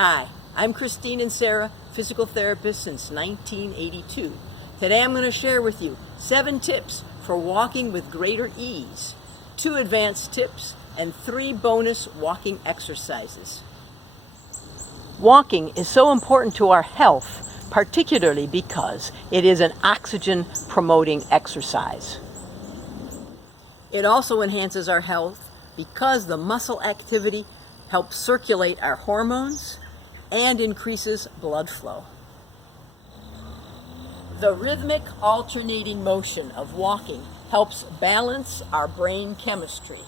Hi, I'm Christine Inserra, physical therapist since 1982. Today I'm going to share with you 7 tips for walking with greater ease, 2 advanced tips, and 3 bonus walking exercises. Walking is so important to our health, particularly because it is an oxygen-promoting exercise. It also enhances our health because the muscle activity helps circulate our hormones and increases blood flow. The rhythmic alternating motion of walking helps balance our brain chemistry.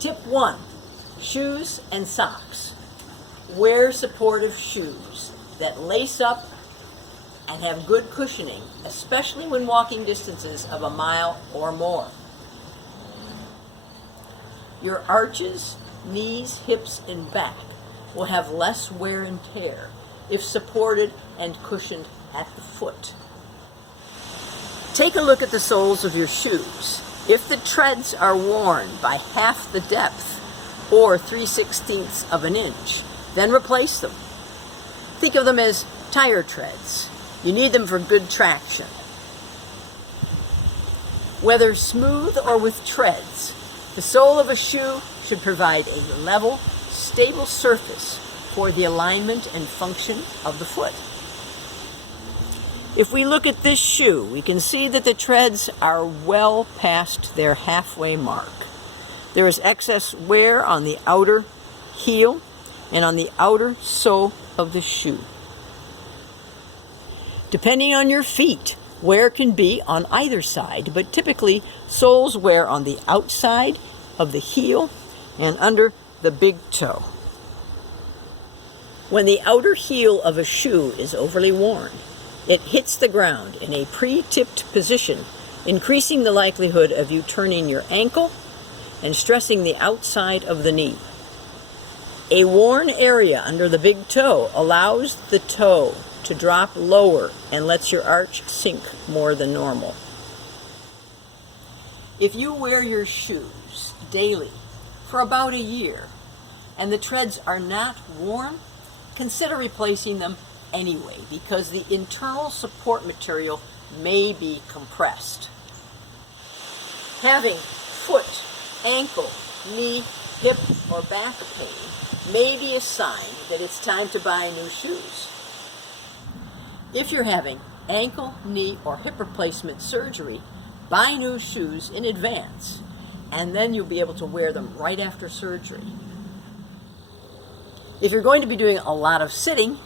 Tip 1, shoes and socks. Wear supportive shoes that lace up and have good cushioning, especially when walking distances of a mile or more. Your arches, knees, hips, and back will have less wear and tear if supported and cushioned at the foot. Take a look at the soles of your shoes. If the treads are worn by half the depth or 3/16 of an inch, then replace them. Think of them as tire treads. You need them for good traction. Whether smooth or with treads, the sole of a shoe should provide a level, stable surface for the alignment and function of the foot. If we look at this shoe, we can see that the treads are well past their halfway mark. There is excess wear on the outer heel and on the outer sole of the shoe. Depending on your feet, wear can be on either side, but typically soles wear on the outside of the heel and under the big toe. When the outer heel of a shoe is overly worn, it hits the ground in a pre-tipped position, increasing the likelihood of you turning your ankle and stressing the outside of the knee. A worn area under the big toe allows the toe to drop lower and lets your arch sink more than normal. If you wear your shoes daily for about a year and the treads are not worn, consider replacing them anyway because the internal support material may be compressed. Having foot, ankle, knee, hip, or back pain may be a sign that it's time to buy new shoes. If you're having ankle, knee, or hip replacement surgery, buy new shoes in advance, and then you'll be able to wear them right after surgery. If you're going to be doing a lot of sitting,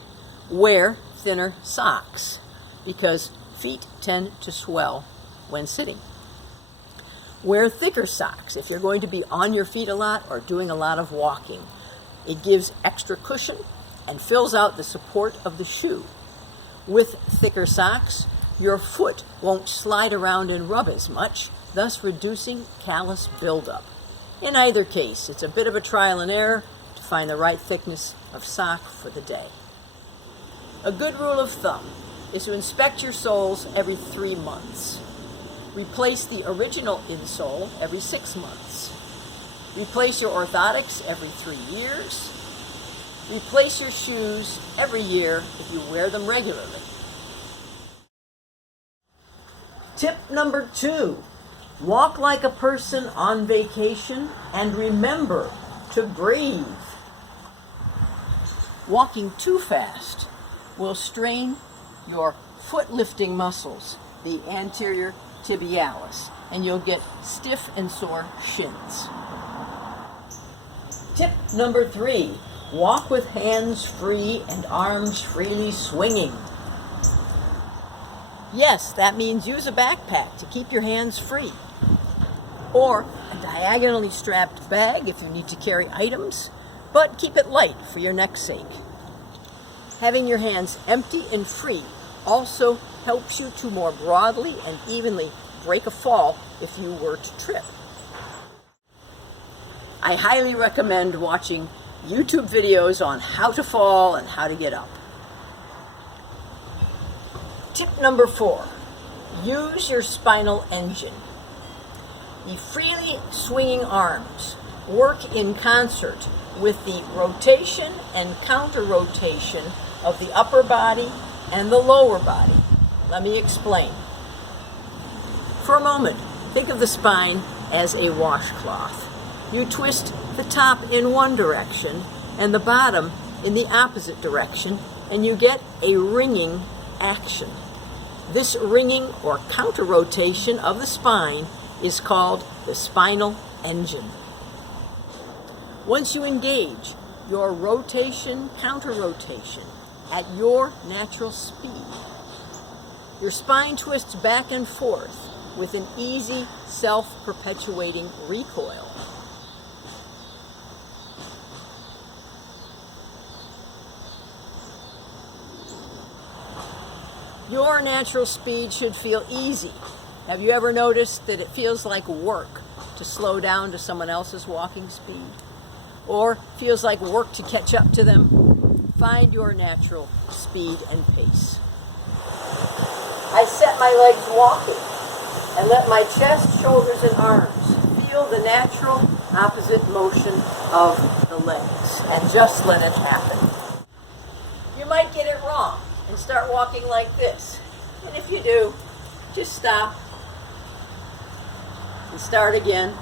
wear thinner socks because feet tend to swell when sitting. Wear thicker socks if you're going to be on your feet a lot or doing a lot of walking. It gives extra cushion and fills out the support of the shoe. With thicker socks, your foot won't slide around and rub as much, thus reducing callus buildup. In either case, it's a bit of a trial and error to find the right thickness of sock for the day. A good rule of thumb is to inspect your soles every 3 months. Replace the original insole every 6 months. Replace your orthotics every 3 years. Replace your shoes every year if you wear them regularly. Tip number 2, walk like a person on vacation and remember to breathe. Walking too fast will strain your foot lifting muscles, the anterior tibialis, and you'll get stiff and sore shins. Tip number 3, walk with hands free and arms freely swinging. Yes, that means use a backpack to keep your hands free, or a diagonally strapped bag if you need to carry items, but keep it light for your neck's sake. Having your hands empty and free also helps you to more broadly and evenly break a fall if you were to trip. I highly recommend watching YouTube videos on how to fall and how to get up. Tip number 4, use your spinal engine. The freely swinging arms work in concert with the rotation and counter-rotation of the upper body and the lower body. Let me explain. For a moment, think of the spine as a washcloth. You twist the top in one direction and the bottom in the opposite direction, and you get a wringing action. This wringing or counter-rotation of the spine is called the spinal engine. Once you engage your rotation, counter-rotation at your natural speed, your spine twists back and forth with an easy, self-perpetuating recoil. Your natural speed should feel easy. Have you ever noticed that it feels like work to slow down to someone else's walking speed? Or feels like work to catch up to them? Find your natural speed and pace. I set my legs walking and let my chest, shoulders, and arms feel the natural opposite motion of the legs, and just let it happen. You might get it wrong and start walking like this. And if you do, just stop and start again.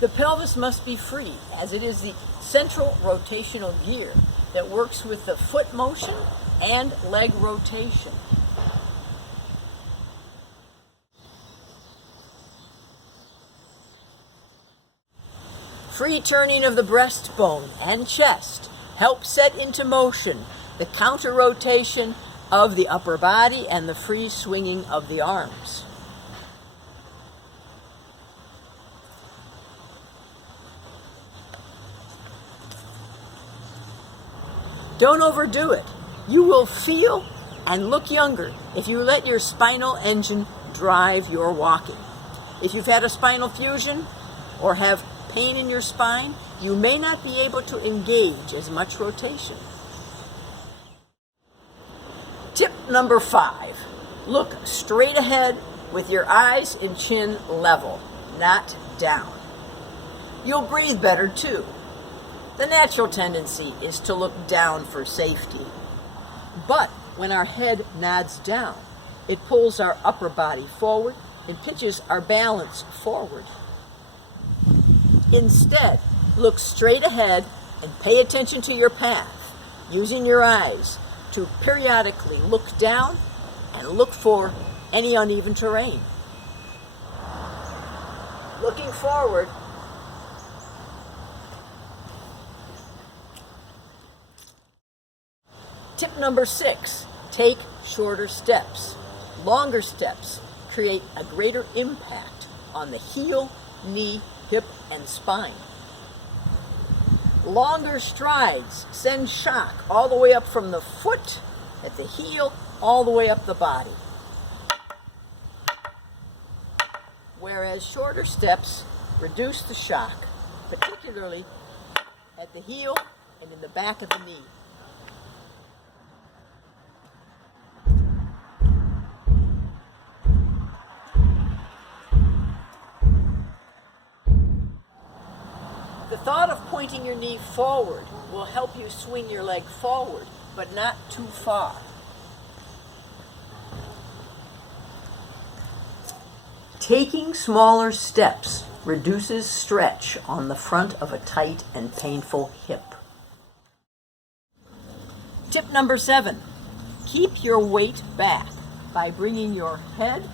The pelvis must be free, as it is the central rotational gear that works with the foot motion and leg rotation. Free turning of the breastbone and chest help set into motion the counter-rotation of the upper body and the free swinging of the arms. Don't overdo it. You will feel and look younger if you let your spinal engine drive your walking. If you've had a spinal fusion or have pain in your spine, you may not be able to engage as much rotation. Tip number 5, look straight ahead with your eyes and chin level, not down. You'll breathe better too. The natural tendency is to look down for safety. But when our head nods down, it pulls our upper body forward and pitches our balance forward. Instead, look straight ahead and pay attention to your path, using your eyes to periodically look down and look for any uneven terrain. Looking forward, tip number 6, take shorter steps. Longer steps create a greater impact on the heel, knee, hip, and spine. Longer strides send shock all the way up from the foot at the heel, all the way up the body. Whereas shorter steps reduce the shock, particularly at the heel and in the back of the knee. The thought of pointing your knee forward will help you swing your leg forward, but not too far. Taking smaller steps reduces stretch on the front of a tight and painful hip. Tip number 7, keep your weight back by bringing your head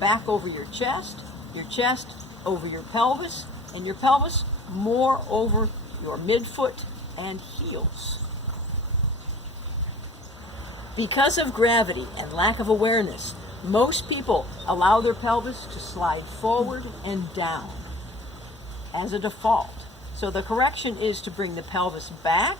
back over your chest over your pelvis, and your pelvis more over your midfoot and heels. Because of gravity and lack of awareness, most people allow their pelvis to slide forward and down as a default. So the correction is to bring the pelvis back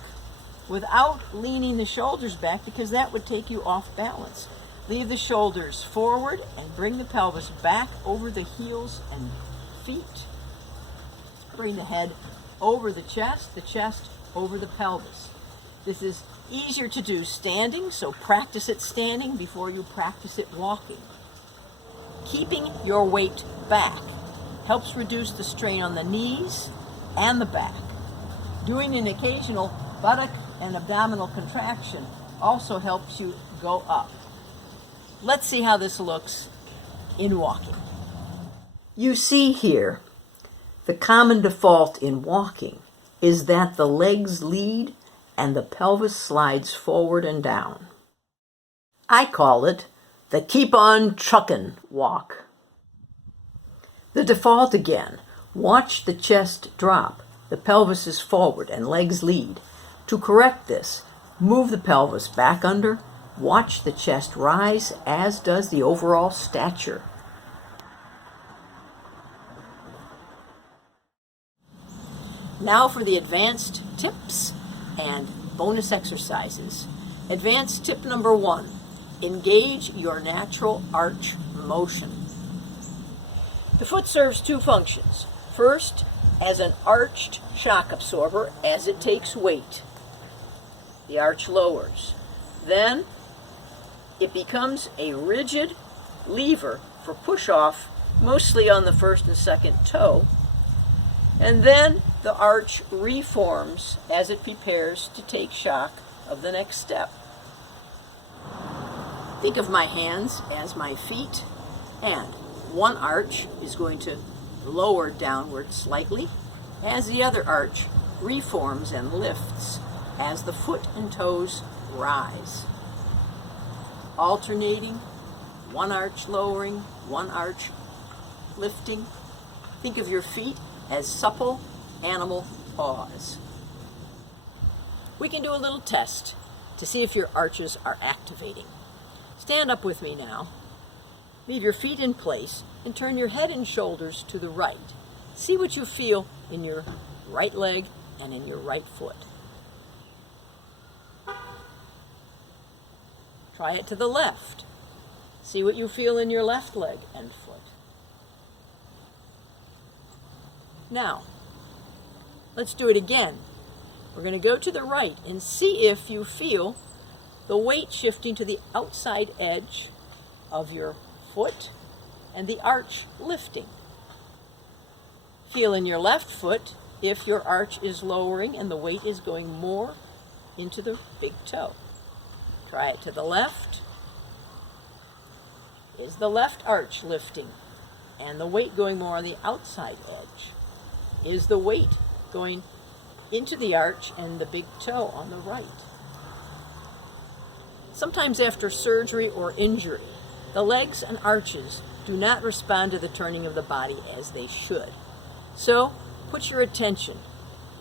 without leaning the shoulders back, because that would take you off balance. Leave the shoulders forward and bring the pelvis back over the heels and feet. Bring the head over the chest over the pelvis. This is easier to do standing, so practice it standing before you practice it walking. Keeping your weight back helps reduce the strain on the knees and the back. Doing an occasional buttock and abdominal contraction also helps you go up. Let's see how this looks in walking. You see here, the common default in walking is that the legs lead and the pelvis slides forward and down. I call it the keep on truckin' walk. The default again, watch the chest drop, the pelvis is forward and legs lead. To correct this, move the pelvis back under, watch the chest rise, as does the overall stature. Now for the advanced tips and bonus exercises. Advanced tip number 1, engage your natural arch motion. The foot serves 2 functions. First, as an arched shock absorber as it takes weight. The arch lowers. Then it becomes a rigid lever for push-off, mostly on the first and second toe. And then the arch reforms as it prepares to take shock of the next step. Think of my hands as my feet, and one arch is going to lower downward slightly as the other arch reforms and lifts as the foot and toes rise. Alternating, one arch lowering, one arch lifting. Think of your feet as supple animal paws. We can do a little test to see if your arches are activating. Stand up with me now. Leave your feet in place and turn your head and shoulders to the right. See what you feel in your right leg and in your right foot. Try it to the left. See what you feel in your left leg and foot. Now, let's do it again. We're going to go to the right and see if you feel the weight shifting to the outside edge of your foot and the arch lifting. Feel in your left foot if your arch is lowering and the weight is going more into the big toe. Try it to the left. Is the left arch lifting and the weight going more on the outside edge? Is the weight going into the arch and the big toe on the right? Sometimes after surgery or injury, the legs and arches do not respond to the turning of the body as they should. So put your attention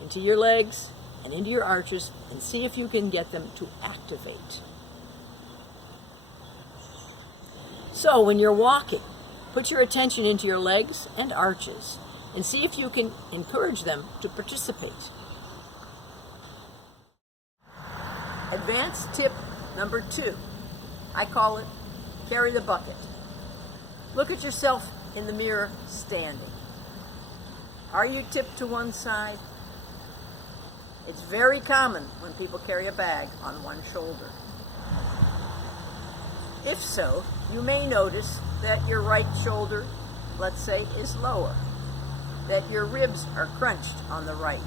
into your legs and into your arches and see if you can get them to activate. So when you're walking, put your attention into your legs and arches and see if you can encourage them to participate. Advanced tip number 2. I call it carry the bucket. Look at yourself in the mirror standing. Are you tipped to one side? It's very common when people carry a bag on one shoulder. If so, you may notice that your right shoulder, let's say, is lower, that your ribs are crunched on the right,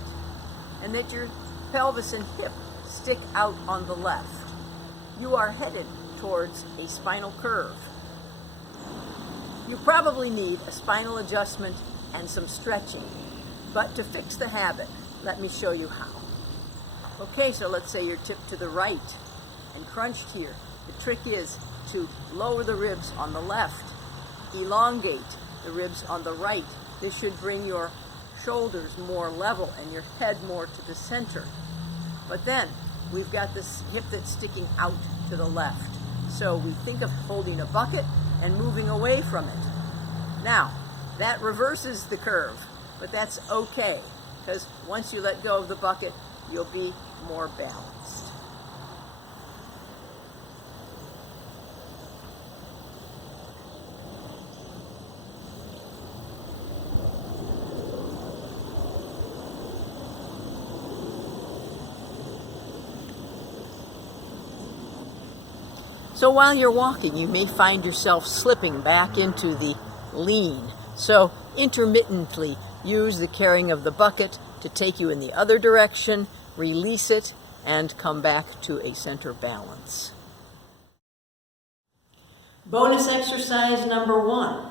and that your pelvis and hip stick out on the left. You are headed towards a spinal curve. You probably need a spinal adjustment and some stretching, but to fix the habit, let me show you how. Okay, so let's say you're tipped to the right and crunched here. The trick is to lower the ribs on the left, elongate the ribs on the right. This should bring your shoulders more level and your head more to the center. But then we've got this hip that's sticking out to the left. So we think of holding a bucket and moving away from it. Now, that reverses the curve, but that's okay, because once you let go of the bucket, you'll be more balanced. So while you're walking, you may find yourself slipping back into the lean So intermittently use the carrying of the bucket to take you in the other direction, release it, and come back to a center balance. Bonus exercise number 1.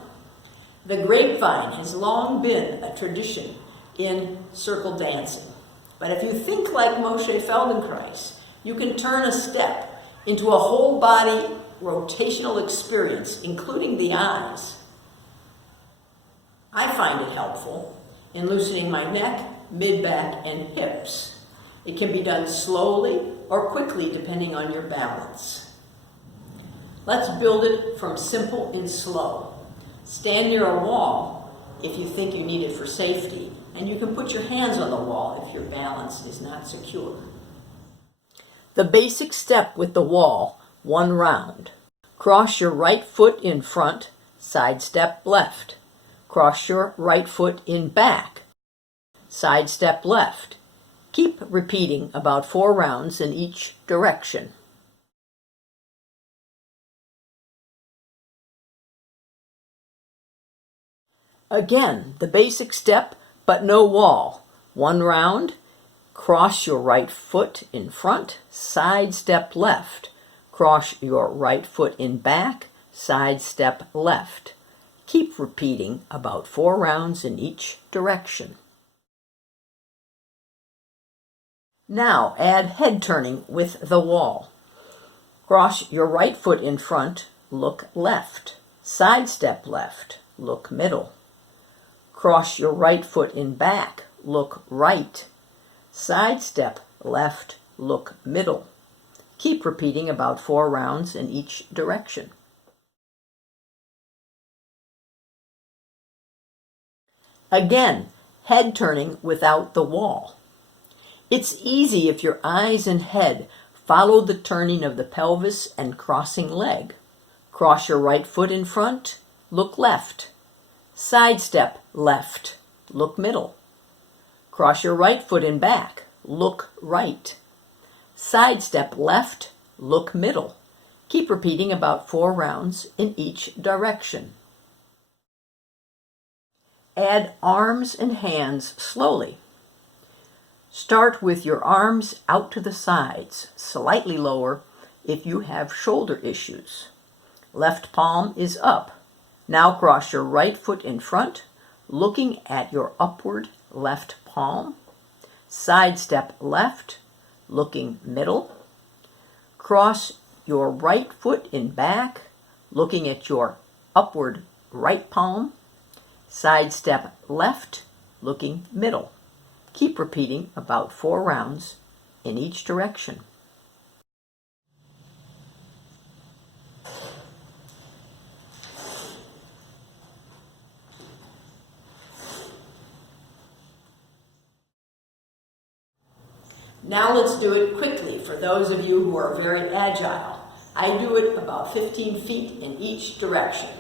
The grapevine has long been a tradition in circle dancing. But if you think like Moshe Feldenkrais, you can turn a step into a whole body rotational experience, including the eyes. I find it helpful in loosening my neck, mid-back, and hips. It can be done slowly or quickly depending on your balance. Let's build it from simple and slow. Stand near a wall if you think you need it for safety, and you can put your hands on the wall if your balance is not secure. The basic step with the wall, 1 round. Cross your right foot in front, side step left. Cross your right foot in back, side step left. Keep repeating about 4 rounds in each direction. Again, the basic step, but no wall. 1 round, cross your right foot in front, side step left. Cross your right foot in back, side step left. Keep repeating about 4 rounds in each direction. Now add head turning with the wall. Cross your right foot in front, look left. Side step left, look middle. Cross your right foot in back, look right. Side step left, look middle. Keep repeating about 4 rounds in each direction. Again, head turning without the wall. It's easy if your eyes and head follow the turning of the pelvis and crossing leg. Cross your right foot in front, look left. Side step left, look middle. Cross your right foot in back, look right. Side step left, look middle. Keep repeating about 4 rounds in each direction. Add arms and hands slowly. Start with your arms out to the sides, slightly lower if you have shoulder issues. Left palm is up. Now cross your right foot in front, looking at your upward left palm. Side step left, looking middle. Cross your right foot in back, looking at your upward right palm. Side step left, looking middle. Keep repeating about 4 rounds in each direction. Now let's do it quickly for those of you who are very agile. I do it about 15 feet in each direction.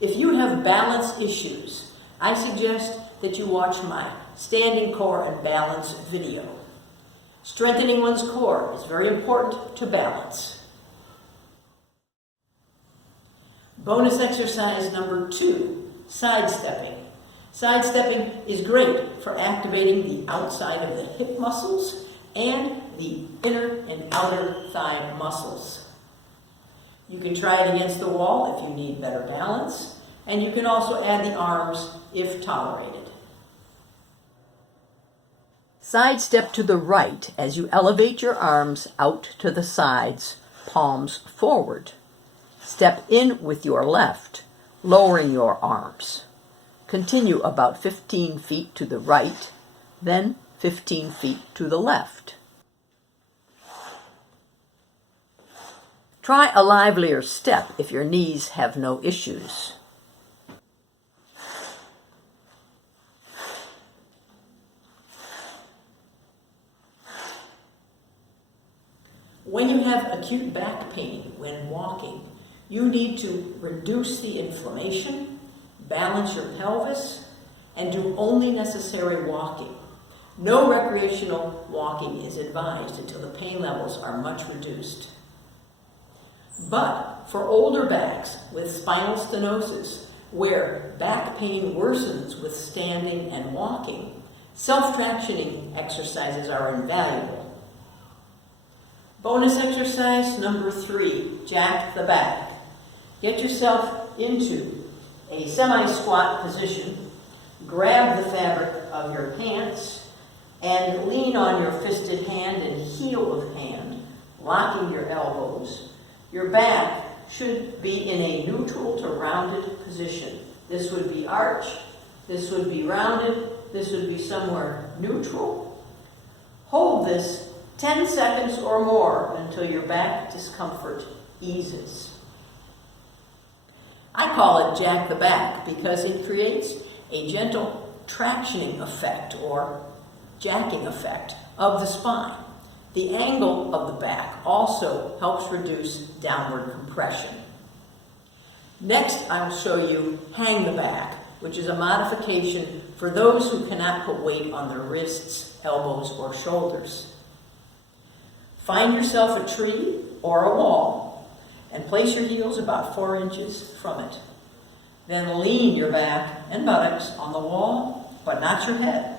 If you have balance issues, I suggest that you watch my standing core and balance video. Strengthening one's core is very important to balance. Bonus exercise number 2, sidestepping. Sidestepping is great for activating the outside of the hip muscles and the inner and outer thigh muscles. You can try it against the wall if you need better balance, and you can also add the arms if tolerated. Sidestep to the right as you elevate your arms out to the sides, palms forward. Step in with your left, lowering your arms. Continue about 15 feet to the right, then 15 feet to the left. Try a livelier step if your knees have no issues. When you have acute back pain when walking, you need to reduce the inflammation, balance your pelvis, and do only necessary walking. No recreational walking is advised until the pain levels are much reduced. But for older backs with spinal stenosis, where back pain worsens with standing and walking, self-tractioning exercises are invaluable. Bonus exercise number 3, jack the back. Get yourself into a semi-squat position, grab the fabric of your pants, and lean on your fisted hand and heel of hand, locking your elbows. Your back should be in a neutral to rounded position. This would be arch, this would be rounded, this would be somewhere neutral. Hold this 10 seconds or more until your back discomfort eases. I call it jack the back because it creates a gentle tractioning effect or jacking effect of the spine. The angle of the back also helps reduce downward compression. Next, I will show you hang the back, which is a modification for those who cannot put weight on their wrists, elbows, or shoulders. Find yourself a tree or a wall and place your heels about 4 inches from it. Then lean your back and buttocks on the wall, but not your head.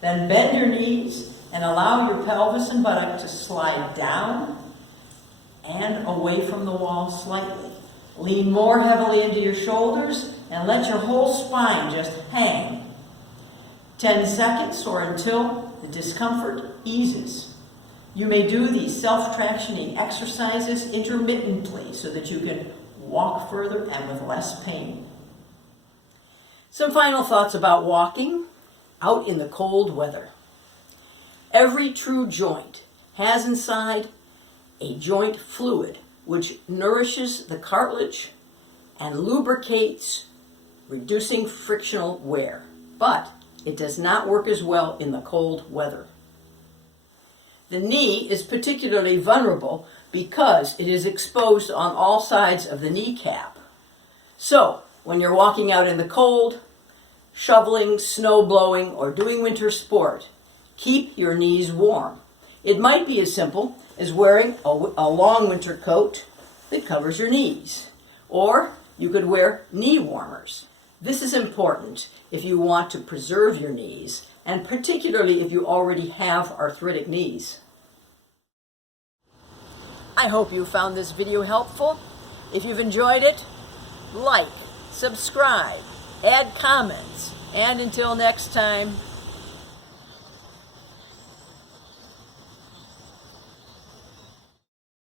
Then bend your knees and allow your pelvis and buttock to slide down and away from the wall slightly. Lean more heavily into your shoulders and let your whole spine just hang. 10 seconds or until the discomfort eases. You may do these self-tractioning exercises intermittently so that you can walk further and with less pain. Some final thoughts about walking out in the cold weather. Every true joint has inside a joint fluid which nourishes the cartilage and lubricates, reducing frictional wear. But it does not work as well in the cold weather. The knee is particularly vulnerable because it is exposed on all sides of the kneecap. So, when you're walking out in the cold, shoveling, snow blowing, or doing winter sport, keep your knees warm. It might be as simple as wearing a long winter coat that covers your knees. Or you could wear knee warmers. This is important if you want to preserve your knees, and particularly if you already have arthritic knees. I hope you found this video helpful. If you've enjoyed it, like, subscribe, add comments, and until next time,